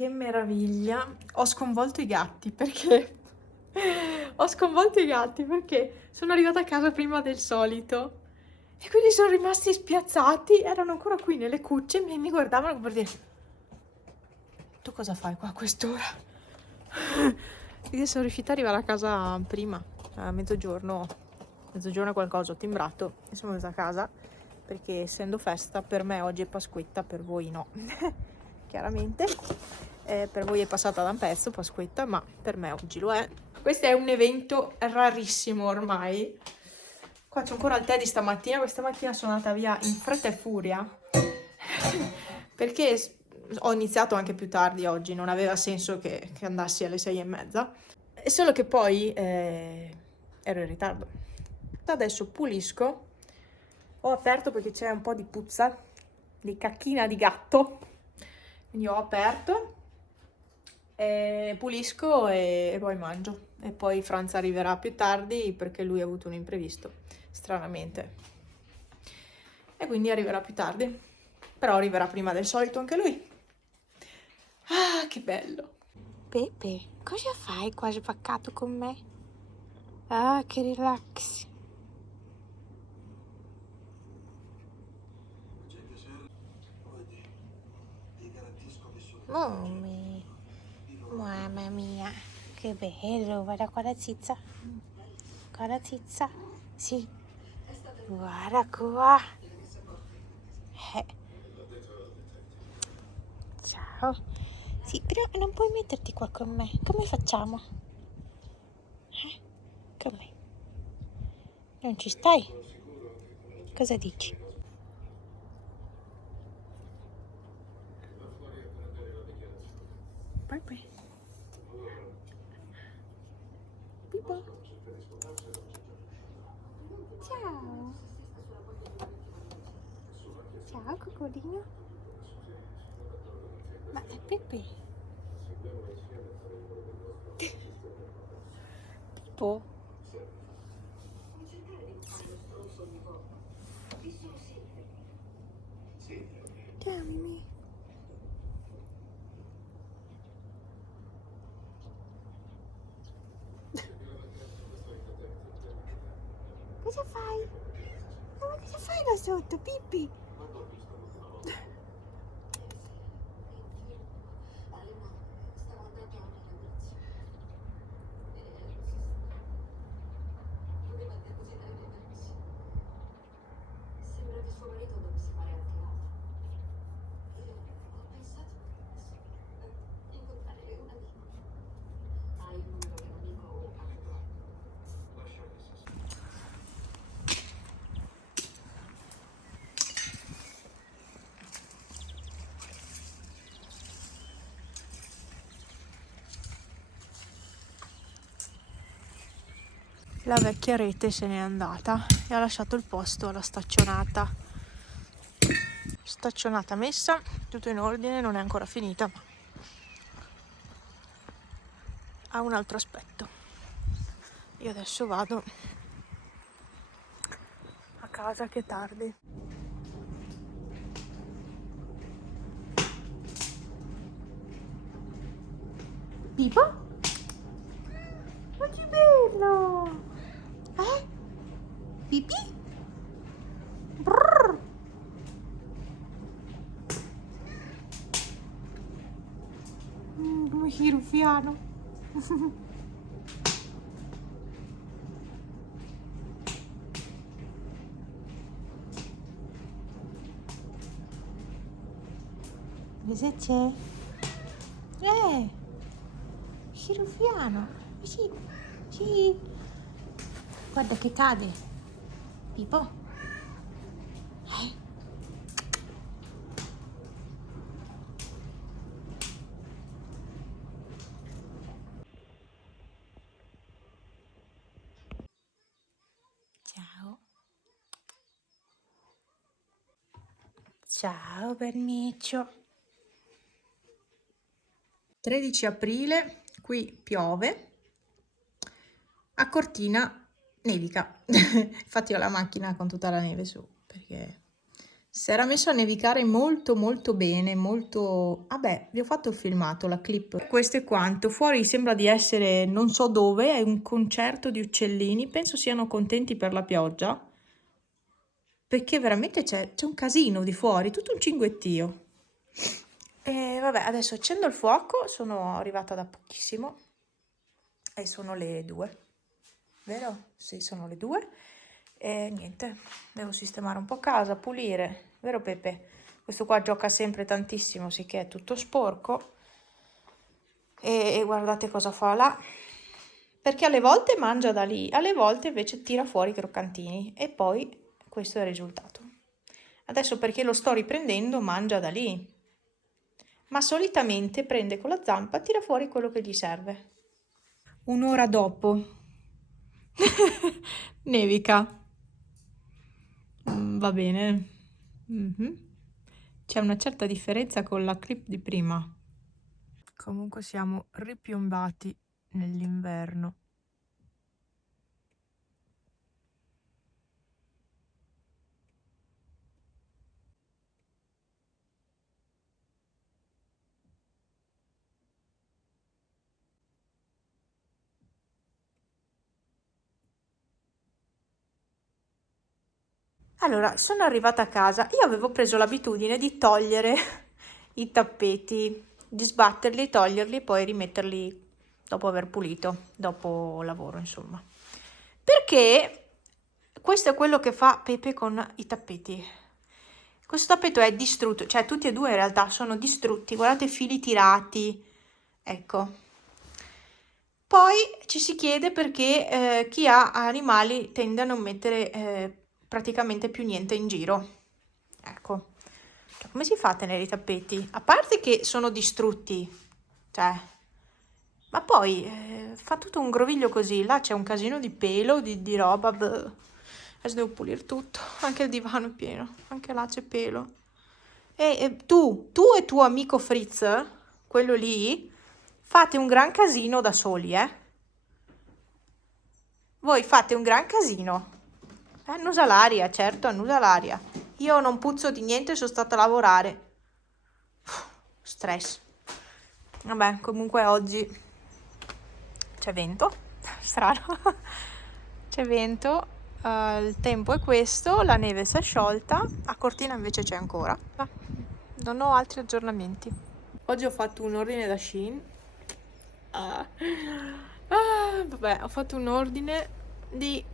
che meraviglia. Ho sconvolto i gatti perché ho sconvolto i gatti perché sono arrivata a casa prima del solito e quindi sono rimasti spiazzati, erano ancora qui nelle cucce e mi guardavano per dire: tu cosa fai qua a quest'ora? Quindi sono riuscita ad arrivare a casa prima, a mezzogiorno e qualcosa, ho timbrato e sono venuta a casa perché essendo festa per me oggi è Pasquetta, per voi no. Chiaramente per voi è passata da un pezzo Pasquetta, ma per me oggi lo è. Questo è un evento rarissimo ormai. Qua c'è ancora il tè di stamattina. Questa mattina sono andata via in fretta e furia perché ho iniziato anche più tardi oggi, non aveva senso che andassi alle 6:30. È solo che poi ero in ritardo. Adesso pulisco. Ho aperto perché c'è un po' di puzza di cacchina di gatto, quindi ho aperto, pulisco e poi mangio. E poi Franz arriverà più tardi perché lui ha avuto un imprevisto, stranamente. E quindi arriverà più tardi, però arriverà prima del solito anche lui. Ah, che bello! Pepe, cosa fai qua spaccato con me? Ah, che relax. Mommy, mamma mia, che bello, guarda qua la zizza. Qua la zizza, sì. Guarda qua. Ciao. Sì, però non puoi metterti qua con me. Come facciamo? Come? Non ci stai? Cosa dici? Pepe. Pipo. Ciao. Ciao, coccolino. Ma è Pepe. Pipo. Ciao, Mimi. Cosa fai? Ma cosa fai là sotto, Pippi? La vecchia rete se n'è andata e ha lasciato il posto alla staccionata. Staccionata messa, tutto in ordine, non è ancora finita, ma ha un altro aspetto. Io adesso vado a casa che è tardi. Pipo? Ma che bello! Pipì? Brrr. Come ruffiano. Cosa c'è? Che ruffiano. Sì, sì. Guarda che cade. Pipo. Ciao. Ciao, Berniccio. 13 aprile, qui piove, a Cortina nevica. Infatti ho la macchina con tutta la neve su, perché Si era messo a nevicare molto molto bene, molto... Vabbè, vi ho fatto il filmato, la clip. Questo è quanto. Fuori sembra di essere non so dove, è un concerto di uccellini. Penso siano contenti per la pioggia, perché veramente c'è un casino di fuori, tutto un cinguettio. E vabbè, adesso accendo il fuoco, sono arrivata da pochissimo e sono le 2, vero? Sì, sono le 2 e niente, devo sistemare un po' casa, pulire, vero Pepe? Questo qua gioca sempre tantissimo, sicché è tutto sporco e guardate cosa fa là, perché alle volte mangia da lì, alle volte invece tira fuori i croccantini e poi questo è il risultato. Adesso perché lo sto riprendendo mangia da lì, ma solitamente prende con la zampa e tira fuori quello che gli serve. Un'ora dopo nevica. Va bene. Mhm. C'è una certa differenza con la clip di prima. Comunque siamo ripiombati nell'inverno. Allora, sono arrivata a casa. Io avevo preso l'abitudine di togliere i tappeti, di sbatterli, toglierli e poi rimetterli dopo aver pulito, dopo lavoro, insomma. Perché questo è quello che fa Pepe con i tappeti. Questo tappeto è distrutto, cioè tutti e due in realtà sono distrutti. Guardate i fili tirati, ecco. Poi ci si chiede perché chi ha animali tende a non mettere praticamente più niente in giro. Ecco, cioè, come si fa a tenere i tappeti? A parte che sono distrutti, cioè, ma poi fa tutto un groviglio così. Là c'è un casino di pelo, di roba. Bleh. Adesso devo pulire tutto. Anche il divano è pieno, anche là c'è pelo. E tu e tuo amico Fritz, quello lì, fate un gran casino da soli, eh? Voi fate un gran casino. Annusa l'aria, certo, annusa l'aria. Io non puzzo di niente, sono stata a lavorare. Stress. Vabbè, comunque oggi c'è vento, strano. C'è vento, il tempo è questo, la neve si è sciolta, a Cortina invece c'è ancora. Non ho altri aggiornamenti. Oggi ho fatto un ordine da Shein. Vabbè, ho fatto un ordine di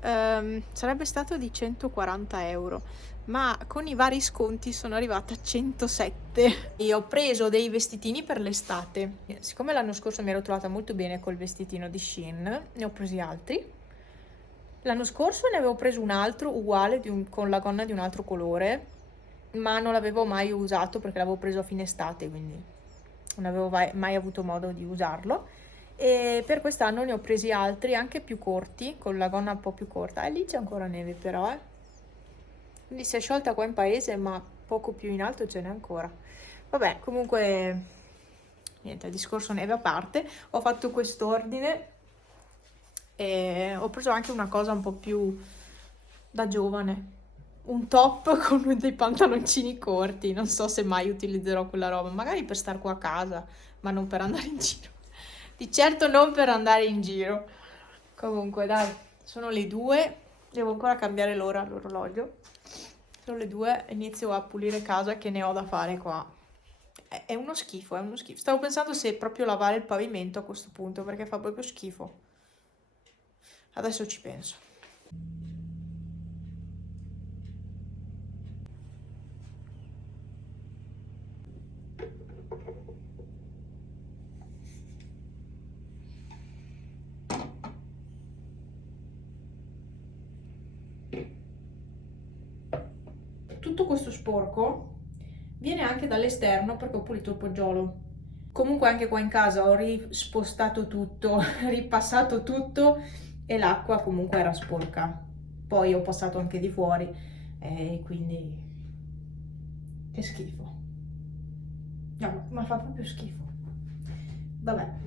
sarebbe stato di 140 euro, ma con i vari sconti sono arrivata a 107. E ho preso dei vestitini per l'estate. Siccome l'anno scorso mi ero trovata molto bene col vestitino di Shein, ne ho presi altri. L'anno scorso ne avevo preso un altro uguale con la gonna di un altro colore, ma non l'avevo mai usato perché l'avevo preso a fine estate, quindi non avevo mai avuto modo di usarlo. E per quest'anno ne ho presi altri anche più corti, con la gonna un po' più corta. E lì c'è ancora neve però, eh. Quindi si è sciolta qua in paese, ma poco più in alto ce n'è ancora. Vabbè, comunque, niente, discorso neve a parte. Ho fatto quest'ordine e ho preso anche una cosa un po' più da giovane. Un top con dei pantaloncini corti. Non so se mai utilizzerò quella roba. Magari per star qua a casa, ma non per andare in giro. Di certo non per andare in giro. Comunque, dai, sono le 2. Devo ancora cambiare l'ora all'orologio. Sono le 2 e inizio a pulire casa che ne ho da fare qua. È uno schifo, è uno schifo. Stavo pensando se proprio lavare il pavimento a questo punto, perché fa proprio schifo. Adesso ci penso. Tutto questo sporco viene anche dall'esterno perché ho pulito il poggiolo. Comunque anche qua in casa ho rispostato tutto, ripassato tutto e l'acqua comunque era sporca. Poi ho passato anche di fuori e quindi che schifo. No, ma fa proprio schifo. Vabbè,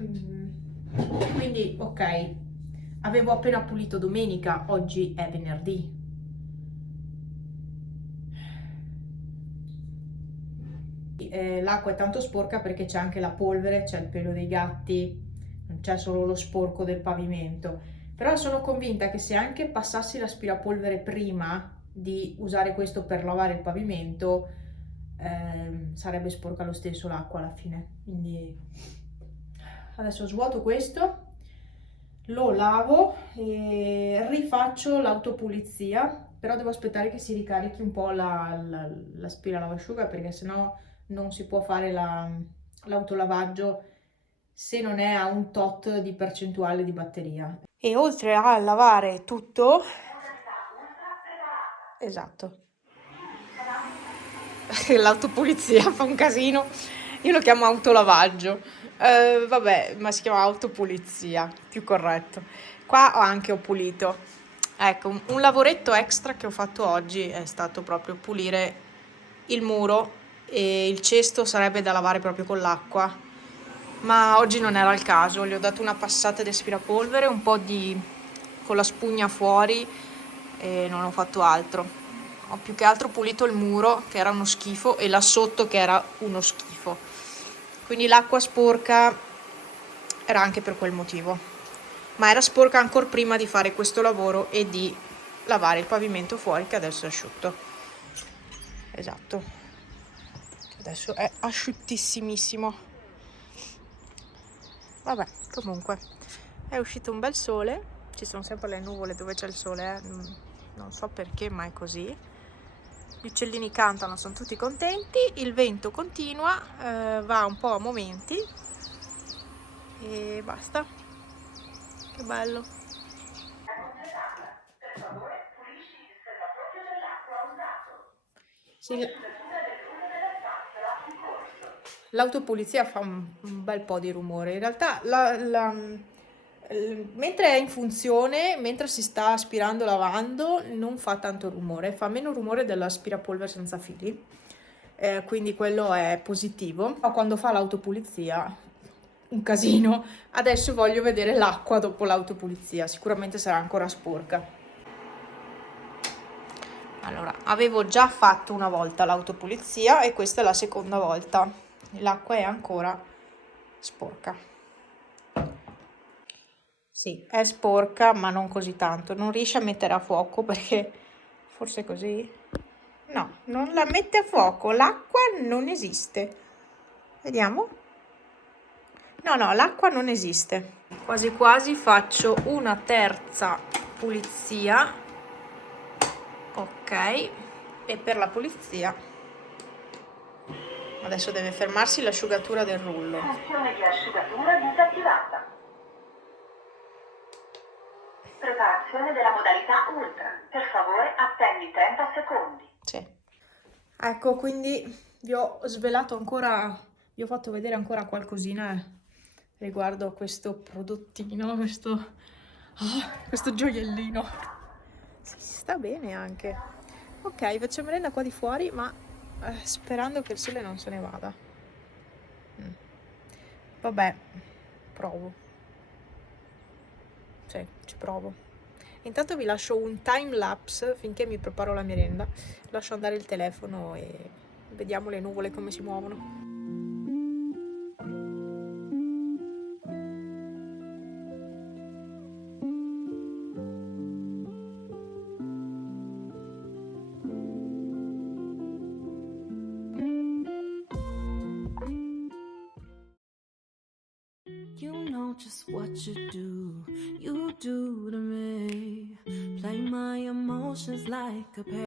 quindi ok, avevo appena pulito domenica, oggi è venerdì. l'acqua è tanto sporca perché c'è anche la polvere, c'è il pelo dei gatti, non c'è solo lo sporco del pavimento. Però sono convinta che se anche passassi l'aspirapolvere prima di usare questo per lavare il pavimento, sarebbe sporca lo stesso l'acqua alla fine. Quindi adesso svuoto questo, lo lavo e rifaccio l'autopulizia, però devo aspettare che si ricarichi un po' l'aspiralavasciuga, perché sennò non si può fare l'autolavaggio se non è a un tot di percentuale di batteria. E oltre a lavare tutto, esatto, l'autopulizia fa un casino, io lo chiamo autolavaggio. Vabbè, ma si chiama autopulizia, più corretto. Qua ho pulito. Ecco, un lavoretto extra che ho fatto oggi è stato proprio pulire il muro, e il cesto sarebbe da lavare proprio con l'acqua, ma oggi non era il caso. Gli ho dato una passata di aspirapolvere, un po' con la spugna fuori, e non ho fatto altro. Ho più che altro pulito il muro, che era uno schifo, e là sotto, che era uno schifo. Quindi l'acqua sporca era anche per quel motivo, ma era sporca ancora prima di fare questo lavoro e di lavare il pavimento fuori, che adesso è asciutto. Esatto, adesso è asciuttissimissimo. Vabbè, comunque è uscito un bel sole, ci sono sempre le nuvole dove c'è il sole, non so perché, ma è così. Gli uccellini cantano, sono tutti contenti, il vento continua, va un po' a momenti e basta. Che bello. Sì, l'autopulizia fa un bel po' di rumore. In realtà mentre è in funzione, mentre si sta aspirando, lavando, non fa tanto rumore, fa meno rumore dell'aspirapolvere senza fili, quindi quello è positivo. Ma quando fa l'autopulizia, un casino. Adesso voglio vedere l'acqua dopo l'autopulizia, sicuramente sarà ancora sporca. Allora, avevo già fatto una volta l'autopulizia e questa è la seconda volta. L'acqua è ancora sporca. Sì, è sporca, ma non così tanto. Non riesce a mettere a fuoco perché forse così. No, non la mette a fuoco. L'acqua non esiste. Vediamo. No, l'acqua non esiste. Quasi quasi faccio una terza pulizia. Ok, e per la pulizia adesso deve fermarsi l'asciugatura del rullo. Funzione di asciugatura disattivata. Preparazione della modalità ultra. Per favore attendi 30 secondi. Sì. Ecco, quindi vi ho svelato ancora, vi ho fatto vedere ancora qualcosina riguardo a questo prodottino, questo gioiellino. Sì, si sta bene anche. Ok, faccio merenda qua di fuori, ma sperando che il sole non se ne vada. Vabbè, provo. Sì, ci provo. Intanto vi lascio un time lapse finché mi preparo la merenda. Lascio andare il telefono e vediamo le nuvole come si muovono. You know just what you do to me. Play my emotions like a